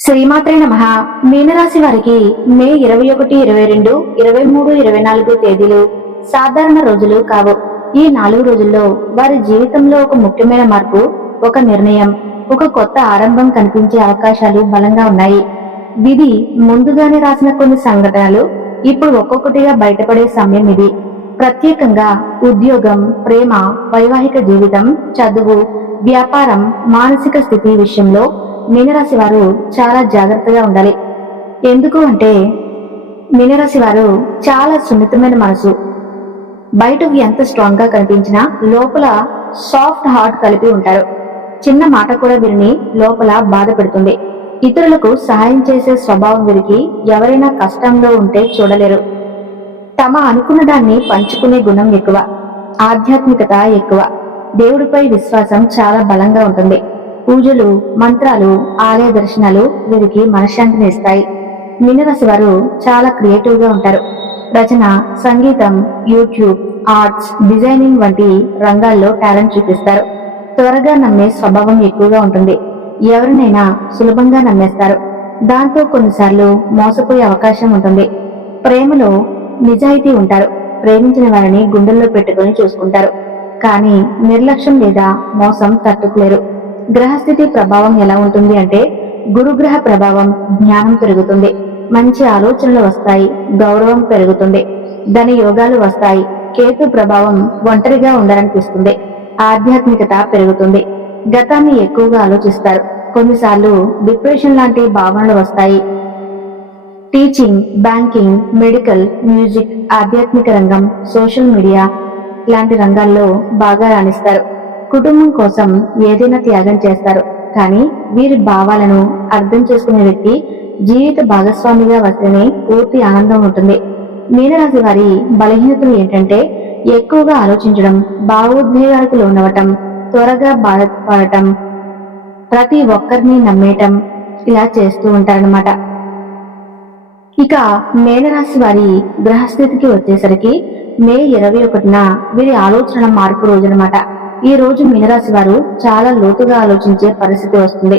శ్రీమాత్రే నమః. మీనరాశి వారికి మే 21, 22, 23, 24 తేదీలు సాధారణ రోజులు కావు. ఈ 4 రోజుల్లో వారి జీవితంలో ఒక ముఖ్యమైన మార్పు, ఒక నిర్ణయం, ఒక కొత్త ఆరంభం కనిపించే అవకాశాలు బలంగా ఉన్నాయి. విధి ముందుగానే రాసిన కొన్ని సంఘటనలు ఇప్పుడు ఒక్కొక్కటిగా బయటపడే సమయం ఇది. ప్రత్యేకంగా ఉద్యోగం, ప్రేమ, వైవాహిక జీవితం, చదువు, వ్యాపారం, మానసిక స్థితి విషయంలో మీనరాశి వారు చాలా జాగ్రత్తగా ఉండాలి. ఎందుకు అంటే మీనరాశి వారు చాలా సున్నితమైన మనసు. బయటకు ఎంత స్ట్రాంగ్ గా కనిపించినా లోపల సాఫ్ట్ హార్ట్ కలిపి ఉంటారు. చిన్న మాట కూడా వీరిని లోపల బాధ పెడుతుంది. ఇతరులకు సహాయం చేసే స్వభావం వీరికి. ఎవరైనా కష్టంలో ఉంటే చూడలేరు. తమ అనుకున్న దాన్ని పంచుకునే గుణం ఎక్కువ, ఆధ్యాత్మికత ఎక్కువ, దేవుడిపై విశ్వాసం చాలా బలంగా ఉంటుంది. పూజలు, మంత్రాలు, ఆలయ దర్శనాలు వీరికి మనశ్శాంతిని ఇస్తాయి. మీనరాశి వారు చాలా క్రియేటివ్ గా ఉంటారు. రచన, సంగీతం, యూట్యూబ్, ఆర్ట్స్, డిజైనింగ్ వంటి రంగాల్లో టాలెంట్ చూపిస్తారు. త్వరగా నమ్మే స్వభావం ఎక్కువగా ఉంటుంది. ఎవరినైనా సులభంగా నమ్మేస్తారు. దాంతో కొన్నిసార్లు మోసపోయే అవకాశం ఉంటుంది. ప్రేమలో నిజాయితీ ఉంటారు. ప్రేమించిన వారిని గుండెల్లో పెట్టుకుని చూసుకుంటారు. కానీ నిర్లక్ష్యం లేదా మోసం తట్టుకోలేరు. గ్రహస్థితి ప్రభావం ఎలా ఉంటుంది అంటే గురుగ్రహ ప్రభావం జ్ఞానం పెరుగుతుంది, మంచి ఆలోచనలు వస్తాయి, గౌరవం పెరుగుతుంది, ధన యోగాలు వస్తాయి. కేతు ప్రభావం ఒంటరిగా ఉండాలనిపిస్తుంది, ఆధ్యాత్మికత పెరుగుతుంది, గతాన్ని ఎక్కువగా ఆలోచిస్తారు. కొన్నిసార్లు డిప్రెషన్ లాంటి భావనలు వస్తాయి. టీచింగ్, బ్యాంకింగ్, మెడికల్, మ్యూజిక్, ఆధ్యాత్మిక రంగం, సోషల్ మీడియా లాంటి రంగాల్లో బాగా రాణిస్తారు. కుటుంబం కోసం ఏదైనా త్యాగం చేస్తారు. కానీ వీరి భావాలను అర్థం చేసుకునే వ్యక్తి జీవిత భాగస్వామిగా వస్తేనే పూర్తి ఆనందం ఉంటుంది. మీనరాశి వారి బలహీనతలు ఏంటంటే ఎక్కువగా ఆలోచించడం, భావోద్వేగాలకు లోనవటం, త్వరగా బాధపడటం, ప్రతి ఒక్కరిని నమ్మేయటం, ఇలా చేస్తూ ఉంటారన్నమాట. ఇక మీనరాశి వారి గ్రహస్థితికి వచ్చేసరికి మే 21న వీరి ఆలోచన మార్పు రోజునమాట. ఈ రోజు మీనరాశి వారు చాలా లోతుగా ఆలోచించే పరిస్థితి వస్తుంది.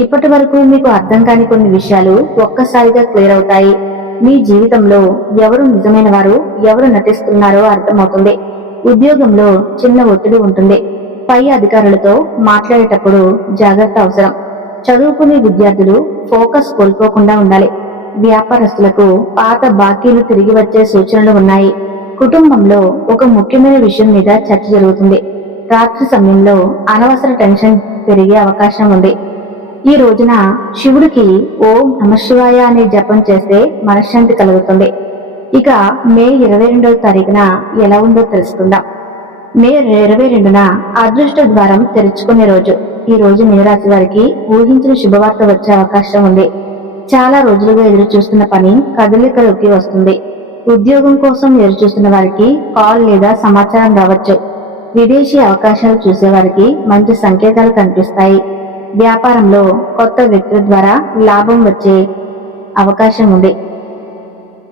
ఇప్పటి వరకు మీకు అర్థం కాని కొన్ని విషయాలు ఒక్కసారిగా క్లియర్ అవుతాయి. మీ జీవితంలో ఎవరు నిజమైన వారు, ఎవరు నటిస్తున్నారో అర్థమవుతుంది. ఉద్యోగంలో చిన్న ఒత్తిడి ఉంటుంది. పై అధికారులతో మాట్లాడేటప్పుడు జాగ్రత్త అవసరం. చదువుకునే విద్యార్థులు ఫోకస్ కోల్పోకుండా ఉండాలి. వ్యాపారస్తులకు పాత బాకీలు తిరిగి వచ్చే సూచనలు ఉన్నాయి. కుటుంబంలో ఒక ముఖ్యమైన విషయం మీద చర్చ జరుగుతుంది. రాత్రి సమయంలో అనవసర టెన్షన్ పెరిగే అవకాశం ఉంది. ఈ రోజున శివుడికి ఓం నమశివాయ అనే జపం చేస్తే మనశ్శాంతి కలుగుతుంది. ఇక మే 22వ తారీఖున ఎలా ఉందో తెలుసుకుందాం. మే 22న అదృష్ట ద్వారం తెరుచుకునే రోజు. ఈ రోజు మీనరాశి వారికి ఊహించిన శుభవార్త వచ్చే అవకాశం ఉంది. చాలా రోజులుగా ఎదురు చూస్తున్న పని కదలికలోకి వస్తుంది. ఉద్యోగం కోసం ఎదురు చూస్తున్న వారికి కాల్ లేదా సమాచారం రావచ్చు. విదేశీ అవకాశాలు చూసేవారికి మంచి సంకేతాలు కనిపిస్తాయి. వ్యాపారంలో కొత్త వ్యక్తుల ద్వారా లాభం వచ్చే అవకాశం ఉంది.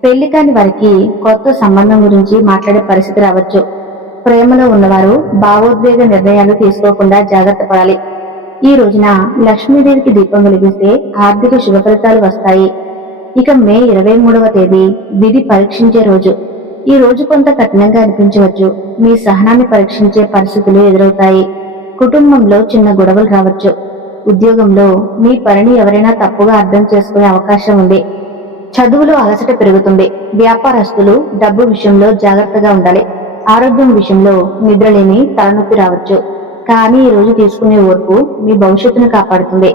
పెళ్లి కాని వారికి కొత్త సంబంధం గురించి మాట్లాడే పరిస్థితి రావచ్చు. ప్రేమలో ఉన్నవారు భావోద్వేగ నిర్ణయాలు తీసుకోకుండా జాగ్రత్త పడాలి. ఈ రోజున లక్ష్మీదేవికి దీపం వెలిగిస్తే ఆర్థిక శుభ ఫలితాలు వస్తాయి. ఇక మే 23వ తేదీ విధి పరీక్షించే రోజు. ఈ రోజు కొంత కఠినంగా అనిపించవచ్చు. మీ సహనాన్ని పరీక్షించే పరిస్థితులు ఎదురవుతాయి. కుటుంబంలో చిన్న గొడవలు రావచ్చు. ఉద్యోగంలో మీ పనిని ఎవరైనా తప్పుగా అర్థం చేసుకునే అవకాశం ఉంది. చదువులో అలసట పెరుగుతుంది. వ్యాపారస్తులు డబ్బు విషయంలో జాగ్రత్తగా ఉండాలి. ఆరోగ్యం విషయంలో నిద్రలేని తలనొప్పి రావచ్చు. కానీ ఈ రోజు తీసుకునే ఓర్పు మీ భవిష్యత్తును కాపాడుతుంది.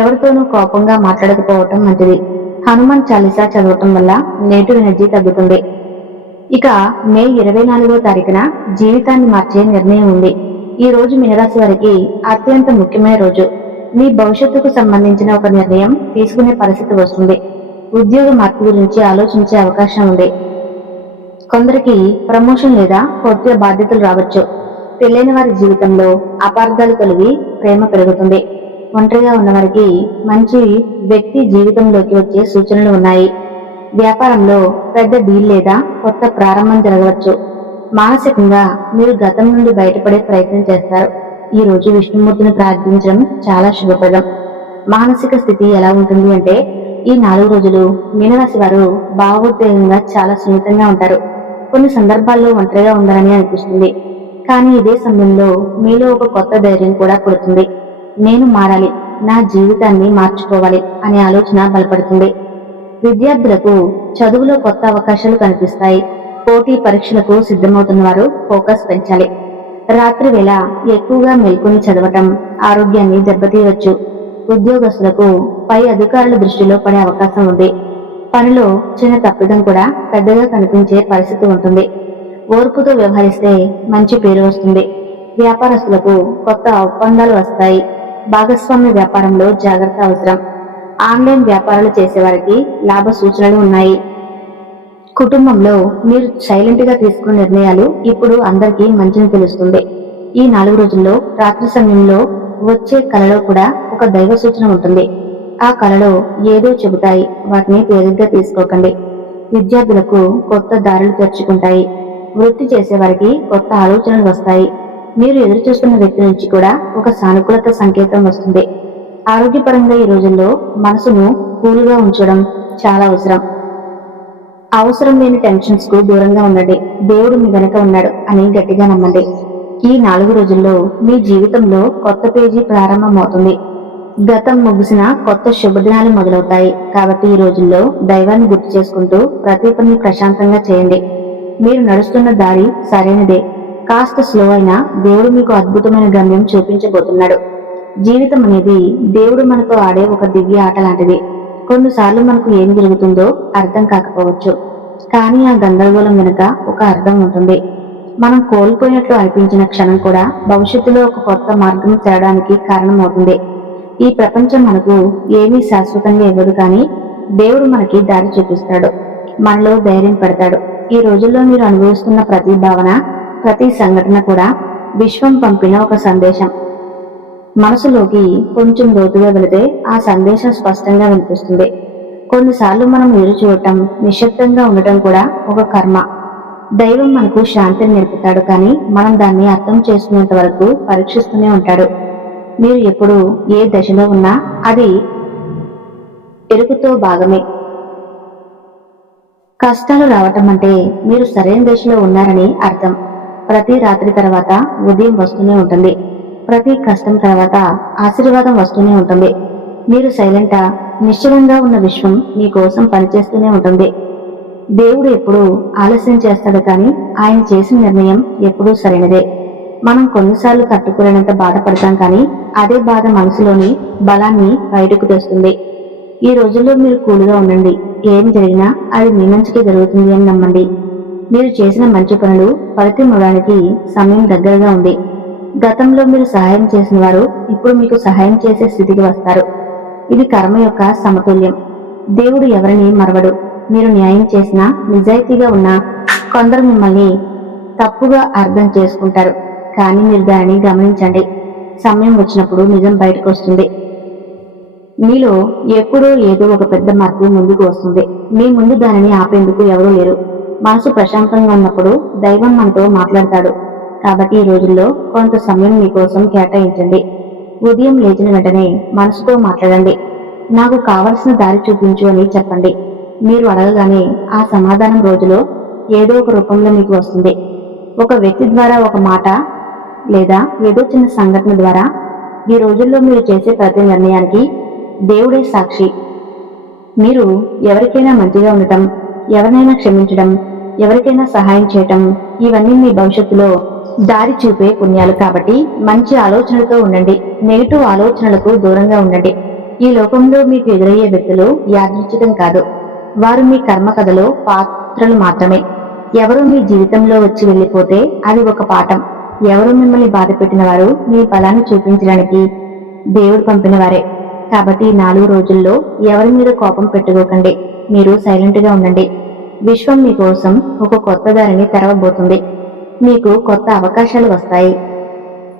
ఎవరితోనూ కోపంగా మాట్లాడకపోవటం మంచిది. హనుమాన్ చాలీసా చదవటం వల్ల నెగిటివ్ ఎనర్జీ తగ్గుతుంది. ఇక మే 24వ తారీఖున జీవితాన్ని మార్చే నిర్ణయం ఉంది. ఈ రోజు మీనరాశి వారికి అత్యంత ముఖ్యమైన రోజు. మీ భవిష్యత్తుకు సంబంధించిన ఒక నిర్ణయం తీసుకునే పరిస్థితి వస్తుంది. ఉద్యోగ మార్పు గురించి ఆలోచించే అవకాశం ఉంది. కొందరికి ప్రమోషన్ లేదా కొత్త బాధ్యతలు రావచ్చు. పెళ్లైన వారి జీవితంలో అపార్థాలు తొలగి ప్రేమ పెరుగుతుంది. ఒంటరిగా ఉన్నవారికి మంచి వ్యక్తి జీవితంలోకి వచ్చే సూచనలు ఉన్నాయి. వ్యాపారంలో పెద్ద డీల్ లేదా కొత్త ప్రారంభం జరగవచ్చు. మానసికంగా మీరు గతం నుండి బయటపడే ప్రయత్నం చేస్తారు. ఈ రోజు విష్ణుమూర్తిని ప్రార్థించడం చాలా శుభప్రదం. మానసిక స్థితి ఎలా ఉంటుంది అంటే, ఈ 4 రోజులు మీనరాశి వారు భావోద్వేగంగా చాలా సున్నితంగా ఉంటారు. కొన్ని సందర్భాల్లో ఒంటరిగా ఉండాలని అనిపిస్తుంది. కానీ ఇదే సమయంలో మీలో ఒక కొత్త ధైర్యం కూడా పుడుతుంది. నేను మారాలి, నా జీవితాన్ని మార్చుకోవాలి అనే ఆలోచన బలపడుతుంది. విద్యార్థులకు చదువులో కొత్త అవకాశాలు కనిపిస్తాయి. పోటీ పరీక్షలకు సిద్ధమవుతున్న వారు ఫోకస్ పెంచాలి. రాత్రి వేళ ఎక్కువగా మేల్కొని చదవటం ఆరోగ్యాన్ని దెబ్బతీయవచ్చు. ఉద్యోగస్తులకు పై అధికారుల దృష్టిలో పడే అవకాశం ఉంది. పనిలో చిన్న తప్పిదం కూడా పెద్దగా కనిపించే పరిస్థితి ఉంటుంది. ఓర్పుతో వ్యవహరిస్తే మంచి పేరు వస్తుంది. వ్యాపారస్తులకు కొత్త ఒప్పందాలు వస్తాయి. భాగస్వామ్య వ్యాపారంలో జాగ్రత్త అవసరం. ఆన్లైన్ వ్యాపారాలు చేసేవారికి లాభ సూచనలు ఉన్నాయి. కుటుంబంలో మీరు సైలెంట్ గా తీసుకున్న నిర్ణయాలు ఇప్పుడు అందరికీ మంచిని తెలుస్తుంది. ఈ 4 రోజుల్లో రాత్రి సమయంలో వచ్చే కలలో కూడా ఒక దైవ సూచన ఉంటుంది. ఆ కలలో ఏదో చెబుతాయి, వాటిని తేలిగ్గా తీసుకోకండి. విద్యార్థులకు కొత్త దారులు తెరుచుకుంటాయి. వృత్తి చేసేవారికి కొత్త ఆలోచనలు వస్తాయి. మీరు ఎదురు చూస్తున్న వ్యక్తి నుంచి కూడా ఒక సానుకూలత సంకేతం వస్తుంది. ఆరోగ్యపరంగా ఈ రోజుల్లో మనసును కూల్గా ఉంచడం చాలా అవసరం. అవసరం లేని టెన్షన్స్ కు దూరంగా ఉండండి. దేవుడు మీ వెనక ఉన్నాడు అని గట్టిగా నమ్మండి. ఈ 4 రోజుల్లో మీ జీవితంలో కొత్త పేజీ ప్రారంభమవుతుంది. గతం ముగిసిన కొత్త శుభదినాలు మొదలవుతాయి. కాబట్టి ఈ రోజుల్లో దైవాన్ని గుర్తు చేసుకుంటూ ప్రతి పని ప్రశాంతంగా చేయండి. మీరు నడుస్తున్న దారి సరైనదే. కాస్త స్లో అయినా దేవుడు మీకు అద్భుతమైన గమ్యం చూపించబోతున్నాడు. జీవితం అనేది దేవుడు మనతో ఆడే ఒక దివ్య ఆట లాంటిది. కొన్నిసార్లు మనకు ఏం జరుగుతుందో అర్థం కాకపోవచ్చు, కానీ ఆ గందరగోళం వెనుక ఒక అర్థం ఉంటుంది. మనం కోల్పోయినట్లు అనిపించిన క్షణం కూడా భవిష్యత్తులో ఒక కొత్త మార్గం చేరడానికి కారణమవుతుంది. ఈ ప్రపంచం మనకు ఏమీ శాశ్వతంగా ఇవ్వదు, కానీ దేవుడు మనకి దారి చూపిస్తాడు, మనలో ధైర్యం పెడతాడు. ఈ రోజుల్లో మీరు అనుభవిస్తున్న ప్రతి భావన, ప్రతి సంఘటన కూడా విశ్వం పంపిన ఒక సందేశం. మనసులోకి కొంచెం లోతుగా వెళితే ఆ సందేశం స్పష్టంగా వినిపిస్తుంది. కొన్నిసార్లు మనం ఎదురు చూడటం, నిశ్శబ్దంగా ఉండటం కూడా ఒక కర్మ. దైవం మనకు శాంతిని నేర్పుతాడు, కానీ మనం దాన్ని అర్థం చేసుకునేంత వరకు పరీక్షిస్తూనే ఉంటాడు. మీరు ఎప్పుడు ఏ దశలో ఉన్నా అది ఎరుకుతో భాగమే. కష్టాలు రావటం అంటే మీరు సరైన దశలో ఉన్నారని అర్థం. ప్రతి రాత్రి తర్వాత ఉదయం వస్తూనే ఉంటుంది. ప్రతి కష్టం తర్వాత ఆశీర్వాదం వస్తూనే ఉంటుంది. మీరు సైలెంటా, నిశ్చలంగా ఉన్న విశ్వం మీకోసం పనిచేస్తూనే ఉంటుంది. దేవుడు ఎప్పుడూ ఆలస్యం చేస్తాడు, కానీ ఆయన చేసిన నిర్ణయం ఎప్పుడూ సరైనదే. మనం కొన్నిసార్లు తట్టుకోలేనంత బాధపడతాం, కానీ అదే బాధ మనసులోని బలాన్ని బయటకు తెస్తుంది. ఈ రోజుల్లో మీరు కూలుగా ఉండండి. ఏం జరిగినా అది మీ మంచికి జరుగుతుంది అని నమ్మండి. మీరు చేసిన మంచి పనులు ఫలితం ఇవ్వడానికి సమయం దగ్గరగా ఉంది. గతంలో మీరు సహాయం చేసిన వారు ఇప్పుడు మీకు సహాయం చేసే స్థితికి వస్తారు. ఇది కర్మ యొక్క సమతుల్యం. దేవుడు ఎవరిని మరవడు. మీరు న్యాయం చేసినా, నిజాయితీగా ఉన్నా కొందరు మిమ్మల్ని తప్పుగా అర్థం చేసుకుంటారు, కానీ మీరు దానిని గమనించండి. సమయం వచ్చినప్పుడు నిజం బయటకు వస్తుంది. మీలో ఎప్పుడో ఏదో ఒక పెద్ద మార్పు ముందుకు వస్తుంది. మీ ముందు దానిని ఆపేందుకు ఎవరూ లేరు. మనసు ప్రశాంతంగా ఉన్నప్పుడు దైవం మనతో మాట్లాడతాడు. కాబట్టి ఈ రోజుల్లో కొంత సమయం మీకోసం కేటాయించండి. ఉదయం లేచిన వెంటనే మనసుతో మాట్లాడండి. నాకు కావలసిన దారి చూపించు అని చెప్పండి. మీరు అడగగానే ఆ సమాధానం రోజులో ఏదో ఒక రూపంలో మీకు వస్తుంది. ఒక వ్యక్తి ద్వారా, ఒక మాట, లేదా ఏదో చిన్న సంఘటన ద్వారా. ఈ రోజుల్లో మీరు చేసే ప్రతి నిర్ణయానికి దేవుడే సాక్షి. మీరు ఎవరికైనా మంచిగా ఉండటం, ఎవరినైనా క్షమించడం, ఎవరికైనా సహాయం చేయటం, ఇవన్నీ మీ భవిష్యత్తులో దారి చూపే పుణ్యాలు. కాబట్టి మంచి ఆలోచనలతో ఉండండి. నెగిటివ్ ఆలోచనలకు దూరంగా ఉండండి. ఈ లోకంలో మీకు ఎదురయ్యే వ్యక్తులు యాదృచ్ఛికం కాదు. వారు మీ కర్మ కథలో పాత్రలు మాత్రమే. ఎవరు మీ జీవితంలో వచ్చి వెళ్ళిపోతే అది ఒక పాఠం. ఎవరు మిమ్మల్ని బాధ పెట్టిన వారు మీ బలాన్ని చూపించడానికి దేవుడు పంపిన వారే. కాబట్టి 4 రోజుల్లో ఎవరి మీద కోపం పెట్టుకోకండి. మీరు సైలెంట్ గా ఉండండి. విశ్వం మీకోసం ఒక కొత్త దారిని తెరవబోతుంది. మీకు కొత్త అవకాశాలు వస్తాయి.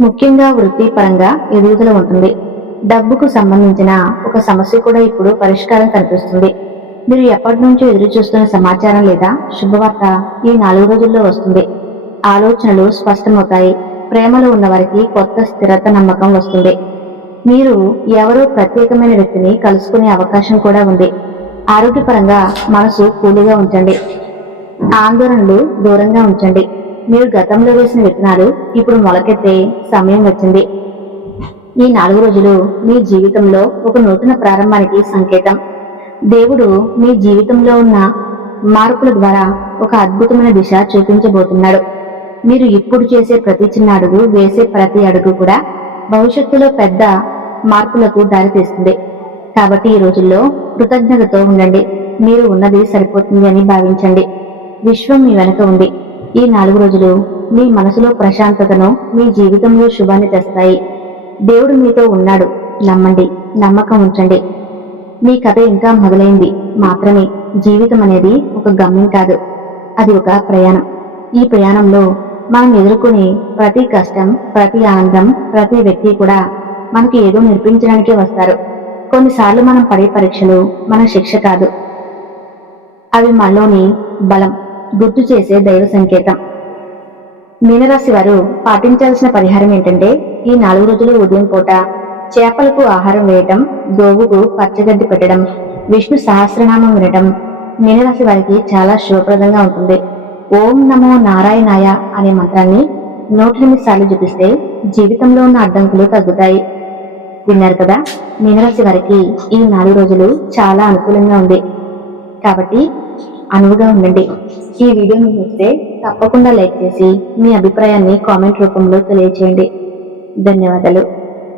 ముఖ్యంగా వృత్తిపరంగా ఎదుగుదల ఉంటుంది. డబ్బుకు సంబంధించిన ఒక సమస్య కూడా ఇప్పుడు పరిష్కారం కనిపిస్తుంది. మీరు ఎప్పటి నుంచో ఎదురు చూస్తున్న సమాచారం లేదా శుభవార్త ఈ 4 రోజుల్లో వస్తుంది. ఆలోచనలు స్పష్టమవుతాయి. ప్రేమలో ఉన్న వారికి కొత్త స్థిరత, నమ్మకం వస్తుంది. మీరు ఎవరో ప్రత్యేకమైన వ్యక్తిని కలుసుకునే అవకాశం కూడా ఉంది. ఆరోగ్యపరంగా మనసు కూలీగా ఉంచండి. ఆందోళనలు దూరంగా ఉంచండి. మీరు గతంలో వేసిన విత్తనాలు ఇప్పుడు మొలకెత్తే సమయం వచ్చింది. ఈ 4 రోజులు మీ జీవితంలో ఒక నూతన ప్రారంభానికి సంకేతం. దేవుడు మీ జీవితంలో ఉన్న మార్పుల ద్వారా ఒక అద్భుతమైన దిశ చూపించబోతున్నాడు. మీరు ఇప్పుడు చేసే ప్రతి చిన్న అడుగు, వేసే ప్రతి అడుగు కూడా భవిష్యత్తులో పెద్ద మార్పులకు దారితీస్తుంది. కాబట్టి ఈ రోజుల్లో కృతజ్ఞతతో ఉండండి. మీరు ఉన్నది సరిపోతుంది అని భావించండి. విశ్వం మీ వెనక ఉంది. ఈ 4 రోజులు మీ మనసులో ప్రశాంతతను, మీ జీవితంలో శుభాన్ని తెస్తాయి. దేవుడు మీతో ఉన్నాడు. నమ్మండి, నమ్మకం ఉంచండి. మీ కథ ఇంకా మొదలైంది మాత్రమే. జీవితం అనేది ఒక గమ్యం కాదు, అది ఒక ప్రయాణం. ఈ ప్రయాణంలో మనం ఎదుర్కొనే ప్రతి కష్టం, ప్రతి ఆనందం, ప్రతి వ్యక్తి కూడా మనకి ఏదో నేర్పించడానికే వస్తారు. కొన్నిసార్లు మనం పడే పరీక్షలు మన శిక్ష కాదు, అవి మనలోని బలం గుర్తు చేసే దైవ సంకేతం. మీనరాశి వారు పాటించాల్సిన పరిహారం ఏంటంటే, ఈ 4 రోజులు ఉదయం పూట చేపలకు ఆహారం వేయటం, గోవుకు పచ్చగడ్డి పెట్టడం, విష్ణు సహస్రనామం వినటం మీనరాశి వారికి చాలా శుభప్రదంగా ఉంటుంది. ఓం నమో నారాయణాయ అనే మంత్రాన్ని 108 సార్లు జపిస్తే జీవితంలో ఉన్న అడ్డంకులు తగ్గుతాయి. విన్నారు కదా, మీనరాశి వారికి ఈ 4 రోజులు చాలా అనుకూలంగా ఉంది. కాబట్టి అనువుగా ఉండండి. ఈ వీడియో మీకు నచ్చితే తప్పకుండా లైక్ చేసి మీ అభిప్రాయాన్ని కామెంట్ రూపంలో తెలియజేయండి. ధన్యవాదాలు.